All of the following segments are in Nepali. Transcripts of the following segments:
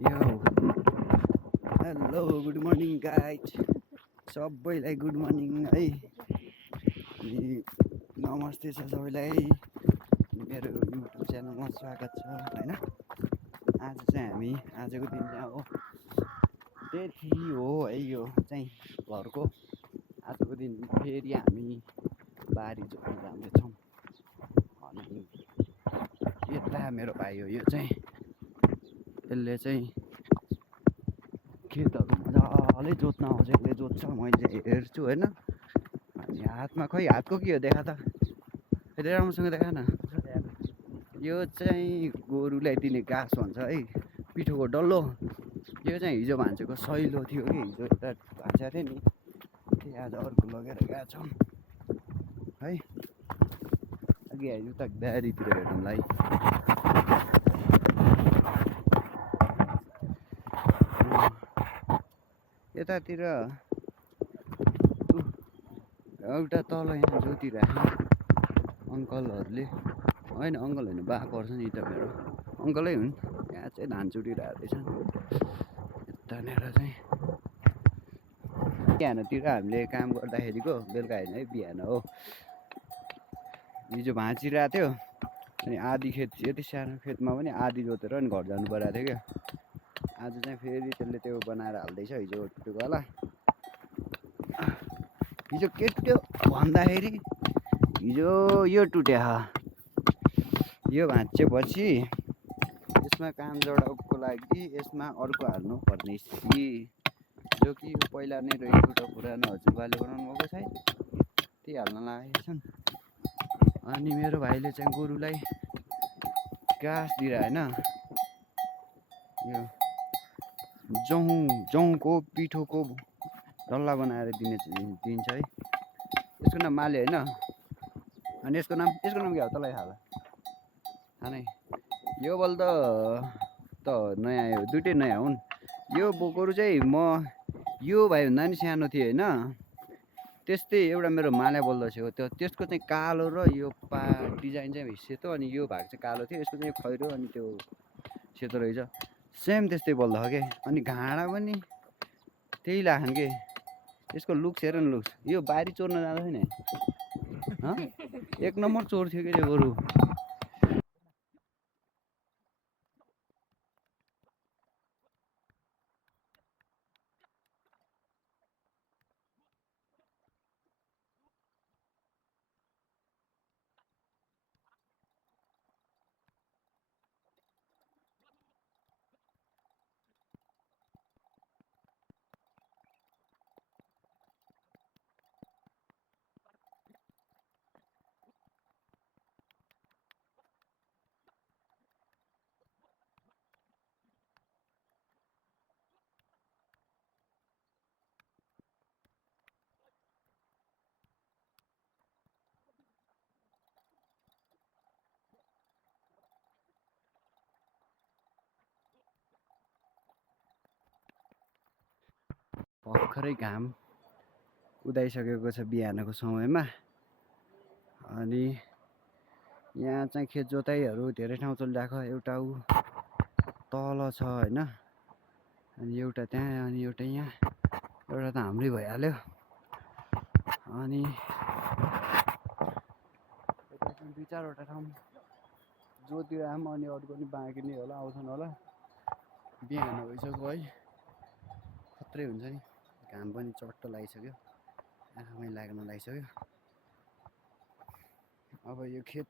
यो हेलो गुड मर्निङ गाइज, सबैलाई गुड मर्निङ है। अनि नमस्ते छ सबैलाई, मेरो युट्युब च्यानलमा स्वागत छ होइन। आज चाहिँ हामी आजको दिन चाहिँ अब डे 3 हो है। यो चाहिँ घरको आजको दिन फेरि हामी बारी जोत्न जाँदैछौँ। अनि यता मेरो भाइ हो, यो चाहिँ यसले चाहिँ खेतहरू मजाले जोत्न आउँछ, यसले जोत्छ, मैले हेर्छु होइन। अनि हातमा खै हातको के हो देखा त, फेरि राम्रोसँग देखा न। यो चाहिँ गोरुलाई दिने घाँस भन्छ है, पिठोको डल्लो। यो चाहिँ हिजो भान्सेको सैलो थियो कि, हिजो एउटा भान्सेको थियो नि, त्यही आज अर्को लगेर गएको छौँ है। अघि आइज उता बारीतिर हेर्नुलाई। यतातिर एउटा तल यहाँ जोतिरहेको अङ्कलहरूले, होइन अङ्कल होइन, बा पर्छ नि त, मेरो अङ्कलै हुन्। यहाँ चाहिँ धान चुटिरहेको रहेछन्। यतानिर चाहिँ बिहानतिर हामीले काम गर्दाखेरिको, बेलुका होइन है, बिहान हो। हिजो भाँचिरहेको थियो, अनि आधी खेत, यति सानो खेतमा पनि आधी जोतेर अनि घर जानु परेको थियो क्या। आज चाहिँ फेरि त्यसले त्यो बनाएर हाल्दैछ, हिजो टुटेको होला। हिजो के टुट्यो भन्दाखेरि, हिजो यो टुट्यो। यो भाँचेपछि यसमा काम जोडाउको लागि यसमा अर्को हाल्नु पर्ने सी, जो कि पहिला नै रहेको पुरानो हजुरबाले बनाउनु भएको छैन, त्यही हाल्न लागेको छन्। अनि मेरो भाइले चाहिँ गोरुलाई घाँस दिएर होइन, यो जौँको पिठोको डल्ला बनाएर दिन्छ है। यसको नाम माले होइन। अनि यसको नाम के हो तँलाई थाहा? थाहा नै। यो बल त नयाँ, यो दुइटै नयाँ हुन्। यो गोरु चाहिँ म यो भाइभन्दा नि सानो थिएँ होइन, त्यस्तै एउटा मेरो माले बल्द थियो, त्यसको चाहिँ कालो र यो डिजाइन चाहिँ सेतो, अनि यो भाग चाहिँ कालो थियो, यसको चाहिँ खैरो अनि त्यो सेतो रहेछ। सेम त्यस्तै बल्द हो क्या। अनि घाँडा पनि त्यही लाग्छन् के, यसको लुक्स हेर न, लुक्स। यो बारी चोर्न जाँदा छैन, एक नम्बर चोर थियो कि त्यो गोरु। भर्खरै घाम उदाइसकेको छ बिहानको समयमा। अनि यहाँ चाहिँ खेत जोताइहरू धेरै ठाउँ चलिरहेको, एउटा ऊ तल छ होइन, अनि एउटा त्यहाँ, अनि एउटा यहाँ, एउटा त हाम्रै भइहाल्यो। अनि दुई चारवटा ठाउँ जोतिरहेको, अनि अरू पनि बाँकी नै होला, आउँछन् होला। बिहान भइसक्यो है, खत्रै हुन्छ नि। घाम पनि चट्ट लागिसक्यो, आँखामै लाग्न लागिसक्यो। अब यो खेत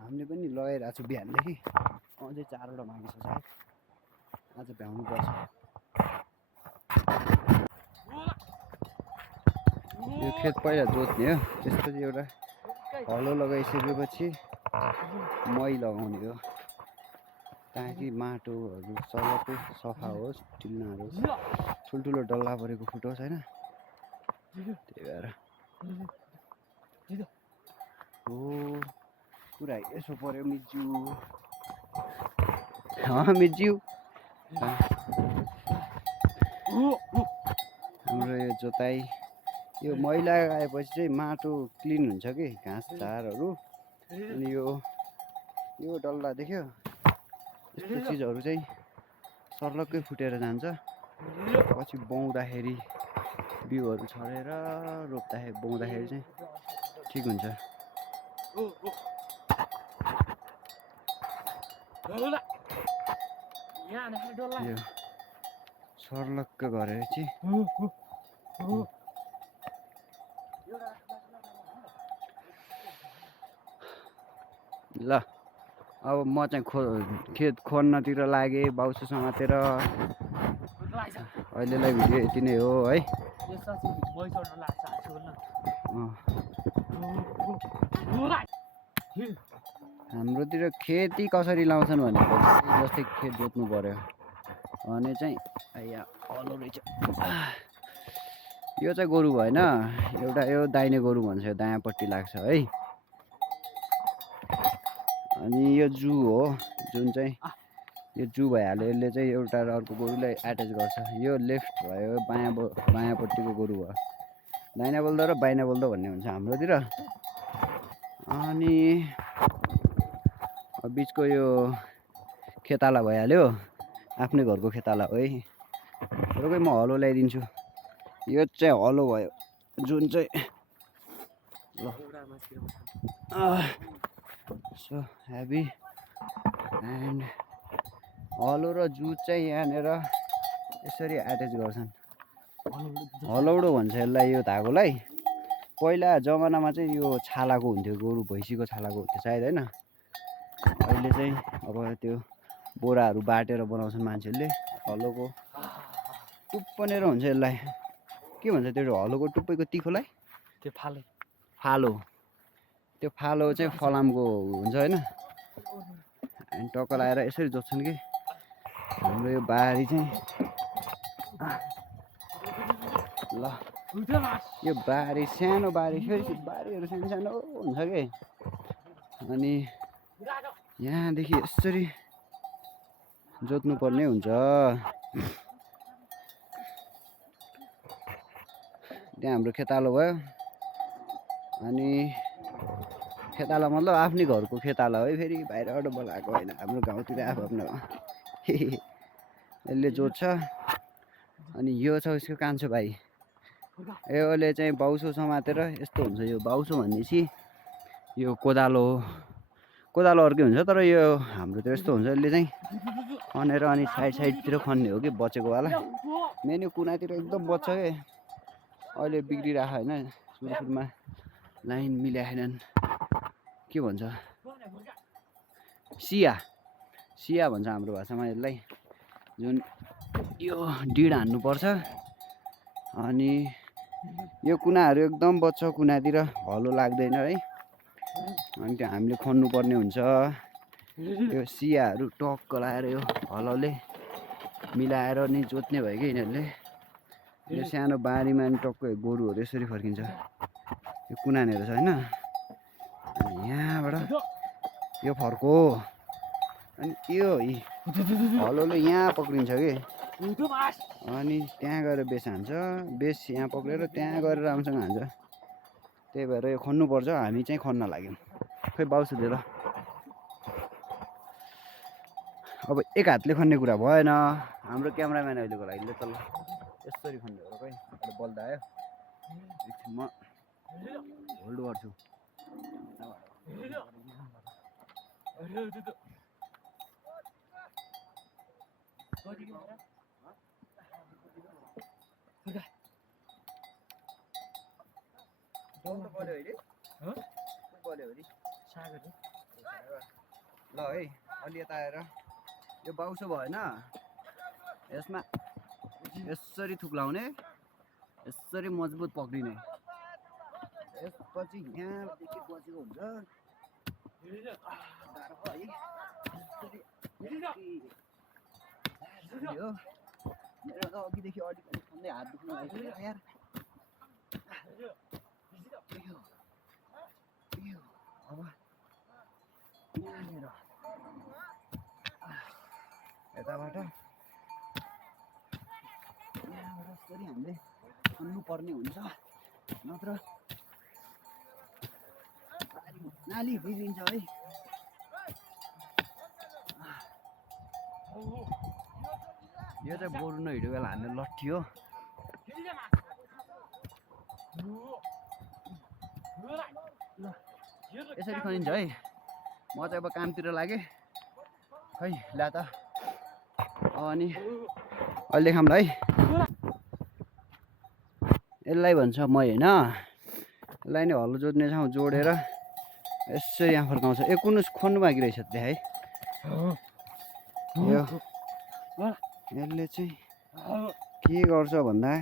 हामीले पनि लगाइरहेको छु बिहानदेखि, अझै 4वटा बाँकी छ सायद, आज भ्याउनुपर्छ। यो खेत पहिला जोत्ने हो, त्यसपछि एउटा हलो लगाइसकेपछि मही लगाउने हो, ताकि माटोहरू सबै सफा होस्, ढिलो नहोस्, ठुल्ठुलो डल्ला परेको फुटोस् होइन। त्यही भएर हो पुरा यसो पऱ्यो मिज्यू, मिज्यू। हाम्रो यो जोताइ, यो मैला आएपछि चाहिँ माटो क्लिन हुन्छ कि, घाँस झारहरू। अनि यो डल्ला देख्यो, यस्तो चिजहरू चाहिँ सर्लक्कै फुटेर जान्छ। पछि बौँदाखेरि बिउहरू छरेर बौँदाखेरि चाहिँ ठिक हुन्छ। यो सर्लक्क गरेर चाहिँ ल अब म चाहिँ खेत खन्नतिर लागेँ बाउसो समातेर। अहिलेलाई भिडियो यति नै हो है। हाम्रोतिर खेती कसरी लाउँछन् भनेपछि जस्तै खेत जोत्नु पर्यो भने चाहिँ हलो रहेछ। यो चाहिँ गोरु भएन, एउटा यो दाहिने गोरु भन्छ, यो दायाँपट्टि लाग्छ है। अनि यो जू हो, जुन चाहिँ यो जू भइहाल्यो, यसले चाहिँ एउटा र अर्को गोरुलाई एट्याच गर्छ। यो लेफ्ट भयो, बायाँपट्टिको गोरु भयो। दाहिना बोल्दो र बाइना बोल्दो भन्ने हुन्छ हाम्रोतिर। अनि बिचको यो खेताला भइहाल्यो, आफ्नै घरको खेताला हो है। रोकै म हलो ल्याइदिन्छु। यो चाहिँ हलो भयो, जुन चाहिँ सो हेभी एन्ड हलो र जू चाहिँ यहाँनिर यसरी एट्याच गर्छन्। हलौडो भन्छ यसलाई, यो धागोलाई। पहिला जमानामा चाहिँ यो छालाको हुन्थ्यो, गोरु भैँसीको छालाको हुन्थ्यो सायद होइन। अहिले चाहिँ अब त्यो बोराहरू बाटेर बनाउँछन् मान्छेहरूले। हलोको टुप्पनेर हुन्छ यसलाई, के भन्छ त्यो हलोको टुप्पैको तिखोलाई? त्यो फालो। त्यो फालो चाहिँ फलामको हुन्छ होइन। अनि टक्क लगाएर यसरी जोत्छन् कि हाम्रो यो बारी चाहिँ। ल यो बारी सानो बारी, फेरि बारीहरू सानो सानो हुन्छ कि। अनि यहाँदेखि यसरी जोत्नु पर्ने हुन्छ। त्यहाँ हाम्रो खेतालो भयो। अनि खेताला मतलब आफ्नै घरको खेताला है, फेरि बाहिरबाट बोलाएको होइन। हाम्रो गाउँतिर आफ्नो यसले जोत्छ। अनि यो छ उसको कान्छो भाइ, यसले चाहिँ बाउसो समातेर यस्तो हुन्छ। यो बाउसो भनेपछि यो कोदालो हो। कोदालो अर्कै हुन्छ, तर यो हाम्रोतिर यस्तो हुन्छ। यसले चाहिँ खनेर अनि साइडतिर खन्ने हो कि बचेकोवाला। मेन यो कुनातिर एकदम बच्छ कि अहिले बिग्रिरहेको होइन। सुरुमा लाइन मिलाएनन्, के भन्छ सिया भन्छ हाम्रो भाषामा यसलाई। जुन यो डिड हान्नुपर्छ। अनि यो कुनाहरू एकदम बच्छ, कुनातिर हलो लाग्दैन है। अनि त्यो हामीले खन्नु पर्ने हुन्छ। यो सियाहरू टक्क लगाएर यो हलोले मिलाएर नि जोत्ने भयो कि यिनीहरूले। यो सानो बारीमा नि टक्क गोरुहरू यसरी फर्किन्छ। यो कुनानेर छ होइन। अनि यहाँबाट यो फर्को, अनि यो हलोले यहाँ पक्रिन्छ कि। अनि त्यहाँ गएर बेस हान्छ, बेस यहाँ पक्रेर त्यहाँ गएर राम्रोसँग हान्छ। त्यही भएर यो खन्नुपर्छ। हामी चाहिँ खन्न लाग्यौँ। खै बाउसो दे ल। अब एक हातले खन्ने कुरा भएन। हाम्रो क्यामराम्यान अहिलेको लागि ल यसरी खन्ने हो। खै अहिले बल्दा आयो, एकछिन म होल्ड गर्छु। ल है, अलि यता आएर यो बाउसो भएन, यसमा यसरी थुक्लाउने, यसरी मजबुत पक्रिने। यसपछि यहाँदेखि बसेको हुन्छ। मेरो त अघिदेखि अलिकति खन्दै हात दुख्नु लाग्यो यार। अब यहाँनिर यताबाट यहाँबाट यसरी हामीले खन्नु पर्ने हुन्छ, नत्र नाली बिग्रिन्छ है। यो चाहिँ बोरु नहिँड्यो बेला हान्ने लट्ठी हो यसरी खनिन्छ है म चाहिँ अब कामतिर लागेँ खै ल्या त अनि अहिले खामला है यसलाई भन्छ म होइन यसलाई नै हलो जोत्ने ठाउँ जोडेर यसरी यहाँ फर्काउँछ ए कुन खोज्नु बाँकी रहेछ त्यहाँ है यो यसले चाहिँ के गर्छ भन्दा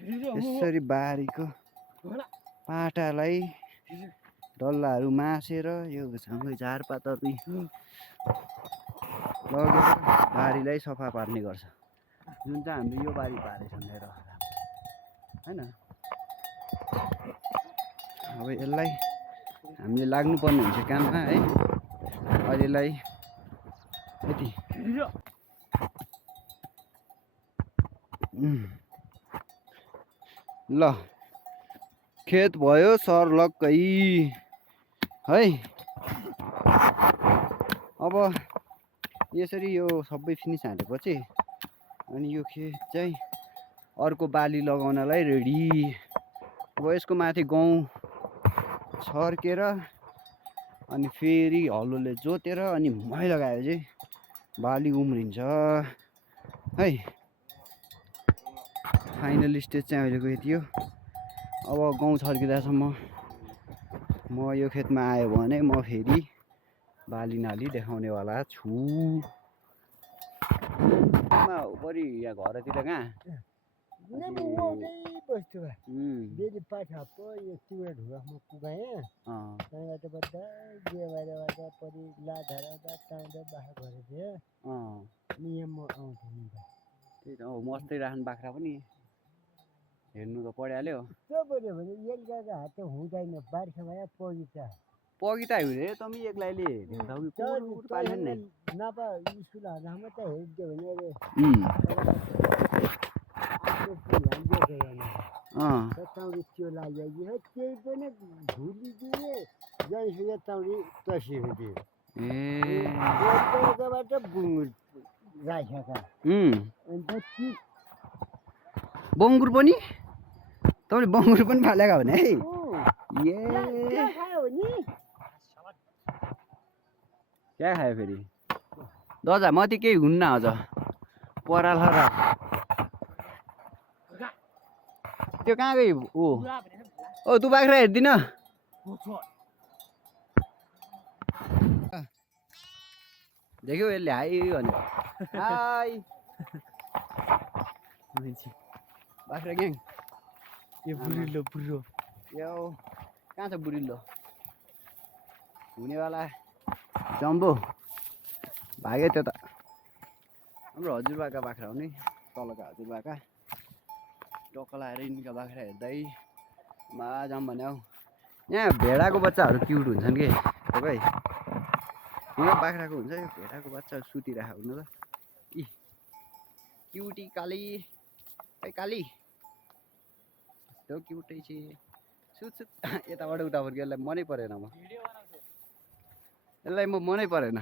यसरी बारीको पाटालाई डल्लाहरू मासेर यो सँगै झारपातहरू लगेर बारीलाई सफा पार्ने गर्छ जुन चाहिँ हामीले यो बारी पारेछौँ हेर हैन अब यसलाई हामीले लाग्नुपर्ने हुन्छ काममा है अहिलेलाई यति ल खेत भयो सर्लक्कै है अब यसरी यो सबै फिनिस हालेपछि अनि यो खेत चाहिँ अर्को बाली लगाउनलाई रेडी अब यसको माथि गहुँ छर्केर अनि फेरि हलोले जोतेर अनि मही लगाएर चाहिँ बाली उम्रिन्छ है फाइनल स्टेज चाहिँ अहिलेको यति हो अब गहुँ छर्किँदासम्म म यो खेतमा आयो भने म फेरि बाली नाली देखाउनेवाला छु बढी यहाँ घरतिर कहाँ बेली पाठा यो चिउरा ढुवामा पुगाएँ त्यहाँबाट बद्दा जेबाट परि लाधरा टाँडा बाख्रा गरेको थिएँ अनि यहाँ म आउँथेँ नि त्यही त हौ मस्तै राख्नु बाख्रा पनि हेर्नु त परिहाल्यो त्यो बोल्यो भने एक जग्गा हात हुँदैन बार्खा भए पगिता पगिता हुने तमी एक्लैले नभए स्कुल हाल्दामा त हेरिदियो भने तौडी त्यो लाग्यो त्यही पनि भुलिदिने जैसुकै तौडी तसिदियो बाट बुङ्गुर राखेका अन्त बङ्गुर पनि तपाईँले बङ्गुर पनि फालेका भने है क्या खायो फेरि दजा म त केही हुन्न अझ पराल र त्यो कहाँ गयो ओ तँ बाख्रा हेर्दिन देख्यौ यसले हाई भन्यो हाई बाख्रा ग्याङ यो बुढिलो बुढो यो कहाँ छ बुढिलो हुनेवाला जम्बो भाग्यो त्यो त हाम्रो हजुरबाका बाख्रा हो नि तलका हजुरबाका टक्क लाएर यिनका बाख्रा हेर्दै मा जाऊँ भने हौ यहाँ भेडाको बच्चाहरू क्युट हुन्छन् कि तपाईँ यो बाख्राको हुन्छ यो भेडाको बच्चा सुतिरहेको हुनु त इ क्युटी काली है काली त्यो क्युटै छ सुत सुत यताबाट उता फर्क्यो यसलाई मनै परेन म यसलाई म मनै परेन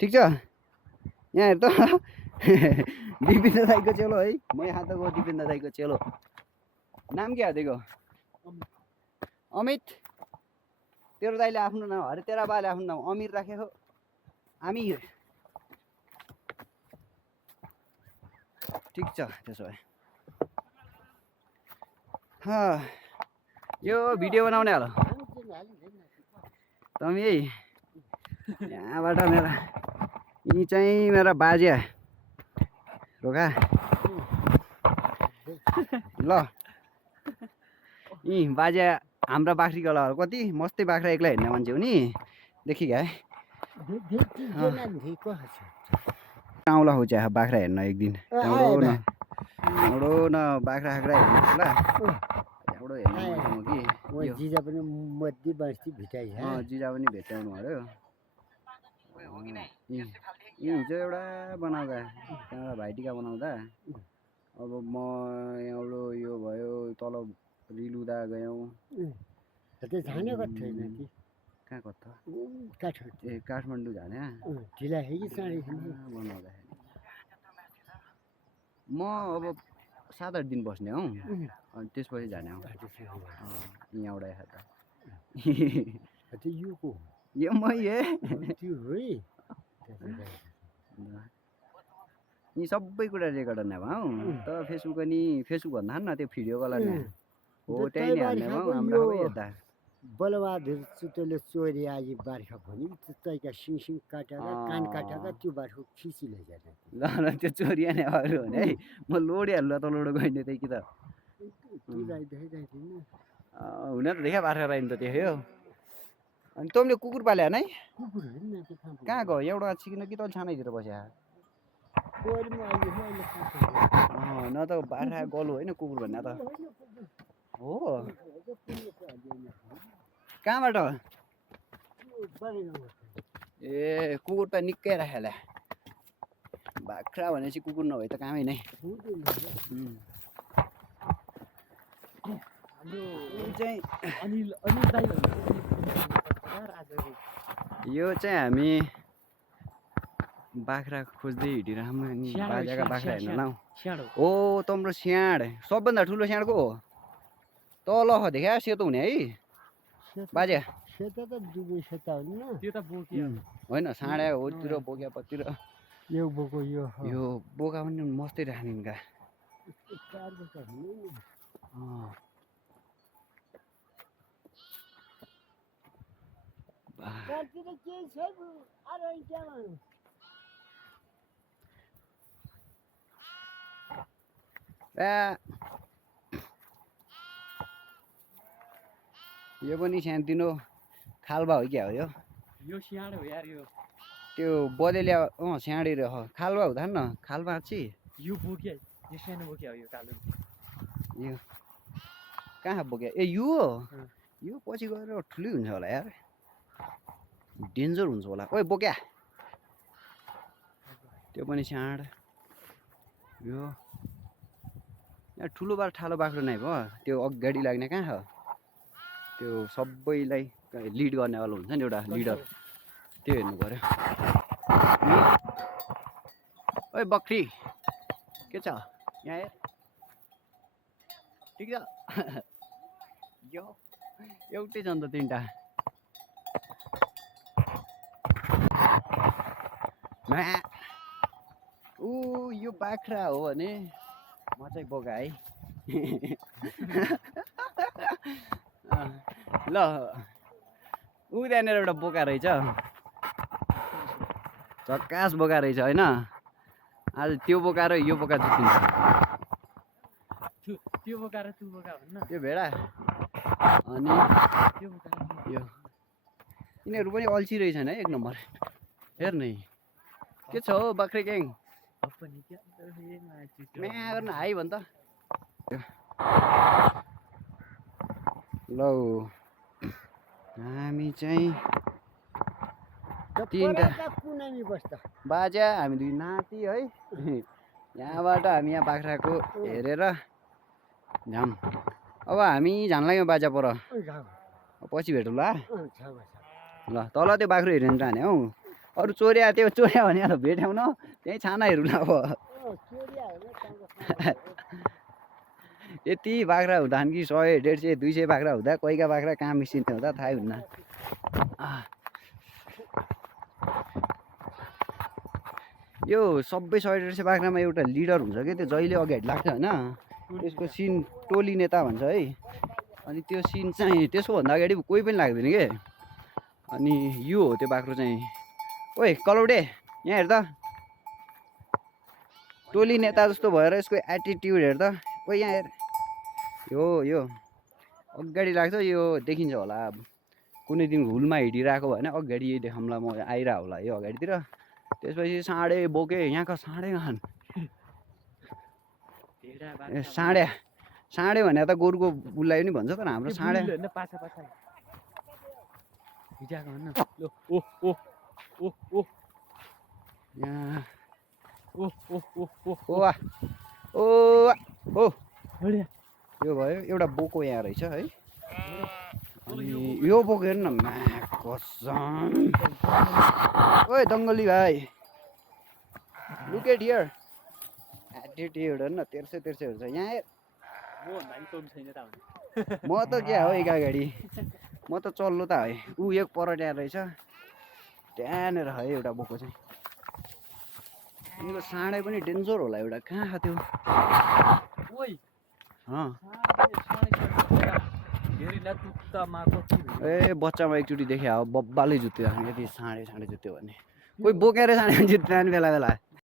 ठिक छ यहाँ हेर त दिपेन्द्र दाईको चेलो है म यहाँ त गयो दिपेन्द्र दाईको चेलो नाम के हालेको अमित तेरो दाईले आफ्नो नाम अरे तेरा बाले आफ्नो नाम अमिर राखेको आमिर ठिक छ त्यसो भए यो भिडियो बनाउने होला तमी यहाँबाट मेरा यी चाहिँ मेरा बाजे रोका ल यी बाजे हाम्रा बाख्री गलाहरू कति मस्तै बाख्रा एक्लै हेर्ने मान्छे हो नि देखि क्या आउँला हो चाहिँ बाख्रा हेर्न एक दिन त्यहाँबाट न बाख्रा खाख्रा हेर्नु होला त्यहाँबाट हेर्ने कि जिजा पनि मध्य बस्ती भिटाइ जिजा पनि भेटाउनु अरे हिजो एउटा बनाउँदा त्यहाँबाट भाइटिका बनाउँदा अब म यहाँबाट यो भयो तल रिलुदा गयौँ कहाँ कता ए काठमाडौँ जाने बनाउँदाखेरि म अब 7-8 दिन बस्ने हौ अनि त्यसपछि जाने हौ यहाँबाट आएर त त्यो यो को यो मै हे त्यो है यी सबै कुरा रेकर्ड गर्ने भए हौ त फेसबुक अनि फेसबुक भन्दा न त्यो भिडियो कल गर्ने हो त्यही नै हाल्ने भयो हाम्रो खबै यता बलबहादुर सुतले चोरी आजी बार्खा भने तैका सिङ काटेका कान काटेका त्यो बार्खा खिची लैजाने ल ल त्यो चोरी आने अरू भने है म लोडिहाल्नु त लोड गइने त्यही कि त हुन त देखा बाख्रा राइन त त्यो हो अनि तँले कुकुर पाले है कहाँ गयो एउटा छिकिन कि तँ छानैतिर बस्या न त बाख्रा गलो होइन कुकुर भन्ने त हो कहाँबाट ए कुकुर त निकै राखेला बाख्रा भनेपछि कुकुर नभए त कामै नै यो चाहिँ हामी बाख्रा खोज्दै हिँडिरहेको नि बाजाका बाख्रा हेर्न लाउँ हो तम्रो स्याँड सबभन्दा ठुलो स्याँड को हो तल देखा सेतो हुने है बाजे सेतो त दुबै सेता होइन त्यो त बोकिया होइन साँडा होतिर बोकिया पतिर यो बोको यो बोका पनि मस्तै राख्ने का यो पनि सानोतिनो खाल्बा हो क्या हो यो स्याँड हो यार यो त्यो बलेलिया स्याँडे रह खाल्बा हुँदा न खाल्बा चाहिँ यो बोकिया यो सानो बोकिया हो यो कालो यो कहाँ बोक्या ए यो पछि गएर ठुलै हुन्छ होला यार डेन्जर हुन्छ होला ओइ बोक्या त्यो पनि स्याँड यो यहाँ ठुलो ठालो बाख्रो नै भयो त्यो अगाडि लाग्ने कहाँ छ त्यो सबैलाई लिड गर्नेवाला हुन्छ नि एउटा लिडर त्यो हेर्नु पर्यो ओइ बक्री के छ यहाँ हेर ठिक छ यो एउटै छ नि त तिनवटा यो बाख्रा हो भने म चाहिँ बोका है ल ऊ त्यहाँनिर एउटा बोका रहेछ झक्कास बोका रहेछ होइन आज त्यो बोका र यो बोका जित्दिन्छ त्यो बोका र त्यो बोका भन्न त्यो भेडा अनि त्यो बोका यो यिनीहरू पनि अल्छी रहेछन् है एक नम्बर हेर्ने के छ हौ बाख्रे ग्याङ म्या गर्न हाई भन् त ल हामी चाहिँ तिनवटा बाजा हामी दुई नाति है यहाँबाट हामी यहाँ बाख्राको हेरेर जाम अब हामी जान लाग्यौँ बाजा पर पछि भेटौँ ल ल तल त्यो बाख्रो हेरेर जाने हौ अरू चोर्या त्यो चोर्या भने अब भेट्यौँ न त्यहीँ छाना हेरौँ न अब यति बाख्रा हुँदा कि 100 150 200 बाख्रा हुँदा कोहीका बाख्रा कहाँ मिसिन्थ्यो हुँदा थाहै हुन्न यो सबै 100 150 बाख्रामा एउटा लिडर हुन्छ कि त्यो जहिले अगाडि लाग्छ होइन त्यसको सिन टोली नेता भन्छ है अनि त्यो सिन चाहिँ त्यसकोभन्दा अगाडि कोही पनि लाग्दैन के अनि यो हो त्यो बाख्रो चाहिँ ओइ कलौडे यहाँ हेर त टोली नेता जस्तो भएर यसको एटिट्युड हेर त ओइ यहाँ हेर यो अगाडि लाग्छ यो देखिन्छ होला अब कुनै दिन हुलमा हिँडिरहेको भएन अगाडि देखाउँला म आइरहेको होला यो अगाडितिर त्यसपछि साँडे बोके यहाँको साँडे खान साँडे भने त गोरुको बुल्लाई पनि भन्छ तर हाम्रो साँडे यो भयो एउटा बोको यहाँ रहेछ है अनि यो बोको हेर्नु न कसम ओए दङ्गली भाइ लुक एट हियर एटिट्युड हो न तेर्सै हुन्छ यहाँ म भन्दा नि तोम छैन त भने म त क्या हो एका गाडी म त चल्नु त है ऊ एक परट्या रहेछ त्यहाँनिर है एउटा बोको चाहिँ यिनीको साँडे पनि डेन्जर होला एउटा कहाँ खाथ्यो ओइ अँ घेरिला तुत्तामा कति ए बच्चामा एकचोटि देखे अब बब्बाले जुत्यो यदि साँडे जुत्यो भने कोही बोकेर साँडे जुत्दैन बेला